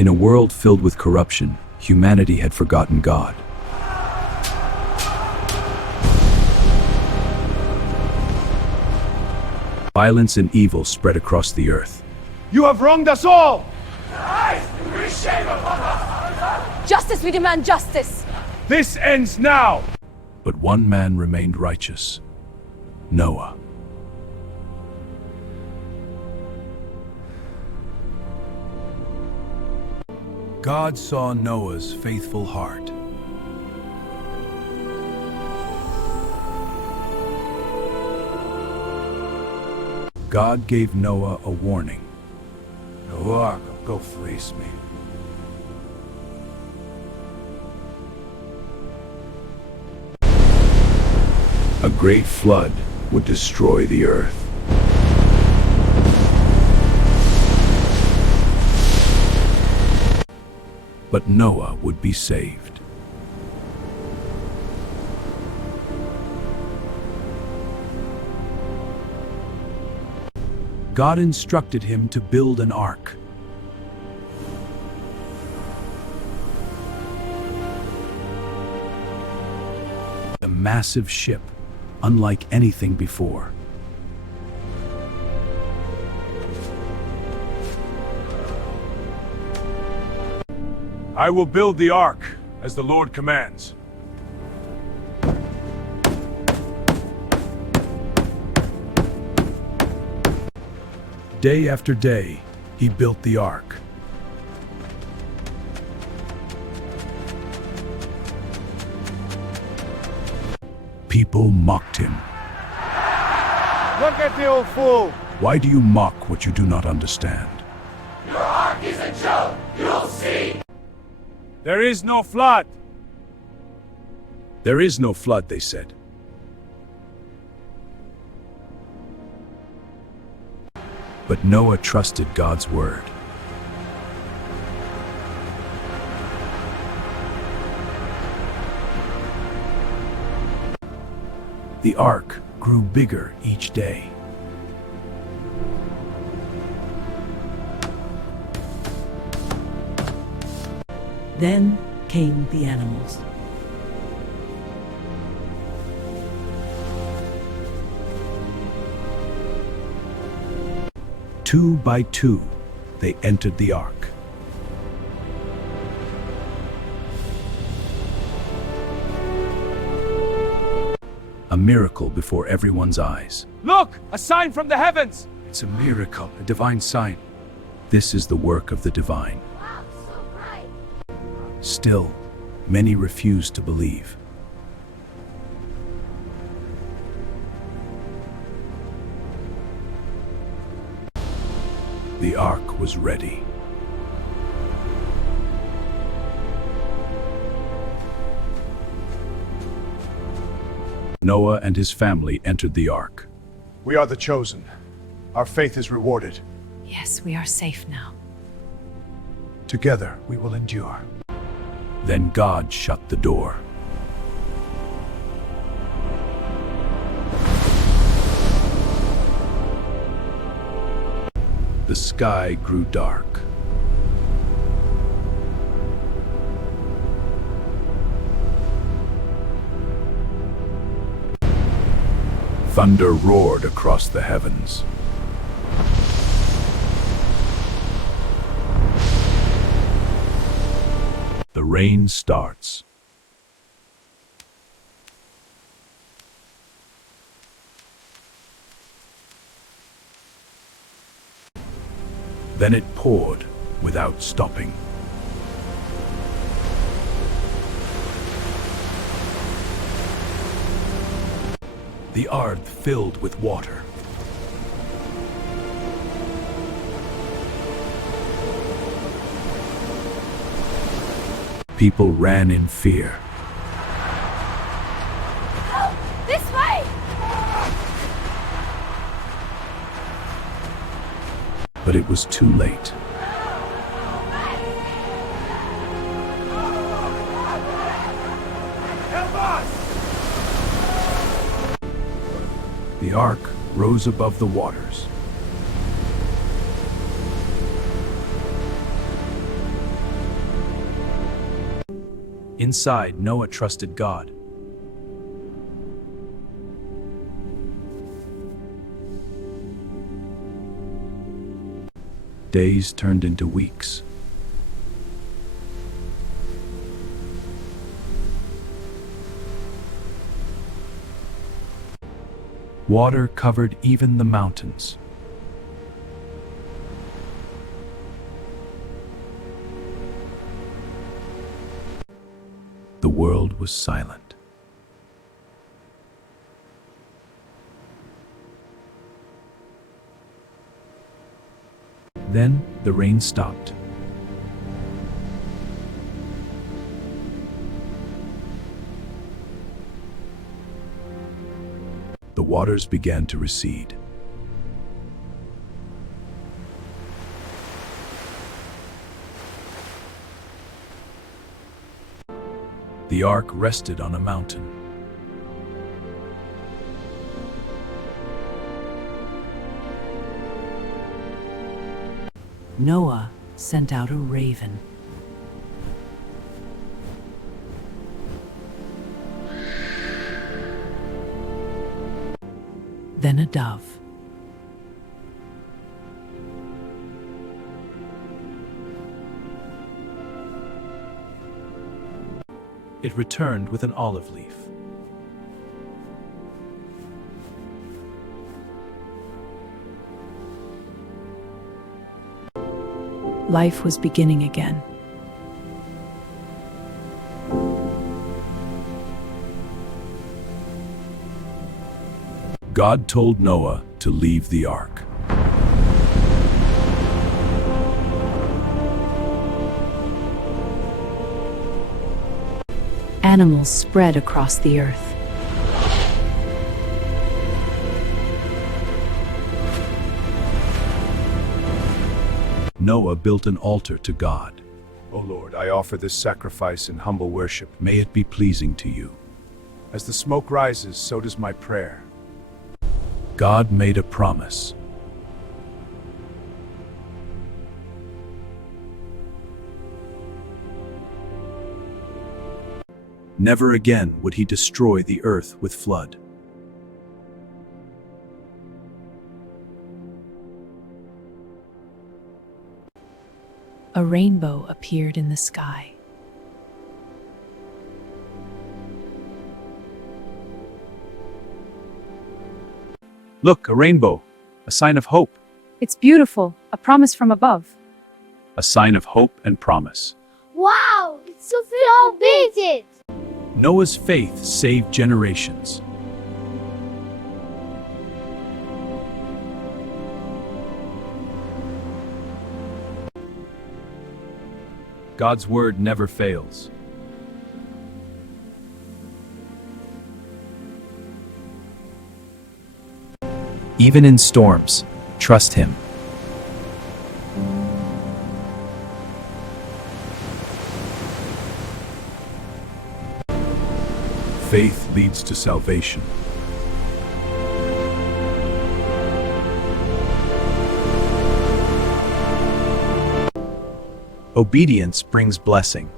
In a world filled with corruption, humanity had forgotten God. Violence and evil spread across the earth. You have wronged us all! Justice, we demand justice! This ends now! But one man remained righteous: Noah. God saw Noah's faithful heart. God gave Noah a warning. Noah, go fleece me. A great flood would destroy the earth. But Noah would be saved. God instructed him to build an ark. A massive ship, unlike anything before. I will build the ark, as the Lord commands. Day after day, he built the ark. People mocked him. Look at the old fool! Why do you mock what you do not understand? Your ark is a joke, you'll see! There is no flood! There is no flood, they said. But Noah trusted God's word. The ark grew bigger each day. Then came the animals. Two by two, they entered the ark. A miracle before everyone's eyes. Look! A sign from the heavens! It's a miracle, a divine sign. This is the work of the divine. Wow, so bright! Still, many refused to believe. The ark was ready. Noah and his family entered the ark. We are the chosen. Our faith is rewarded. Yes, we are safe now. Together we will endure. Then God shut the door. The sky grew dark. Thunder roared across the heavens. The rain starts. Then it poured without stopping. The earth filled with water. People ran in fear. Help! This way! But it was too late. Help us! The ark rose above the waters. Inside, Noah trusted God. Days turned into weeks. Water covered even the mountains. The world was silent. Then the rain stopped. The waters began to recede. The ark rested on a mountain. Noah sent out a raven. Then a dove. It returned with an olive leaf. Life was beginning again. God told Noah to leave the ark. Animals spread across the earth. Noah built an altar to God. O Lord, I offer this sacrifice in humble worship. May it be pleasing to you. As the smoke rises, so does my prayer. God made a promise. Never again would he destroy the earth with flood. A rainbow appeared in the sky. Look, a rainbow, a sign of hope, It's beautiful, a promise from above. a sign of hope and promise. Wow, it's so big! Noah's faith saved generations. God's word never fails. Even in storms, trust Him. Faith leads to salvation. Obedience brings blessing.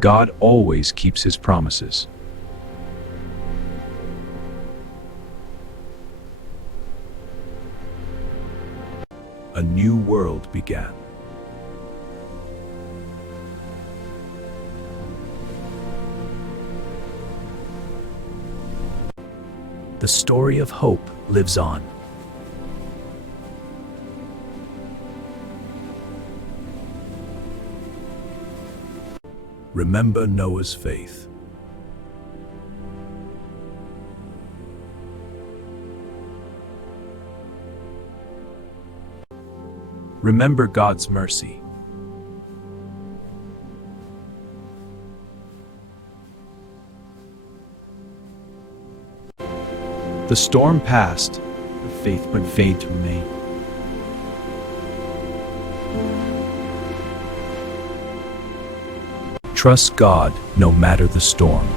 God always keeps His promises. A new world began. The story of hope lives on. Remember Noah's faith. Remember God's mercy. The storm passed, but faith remained. Trust God no matter the storm.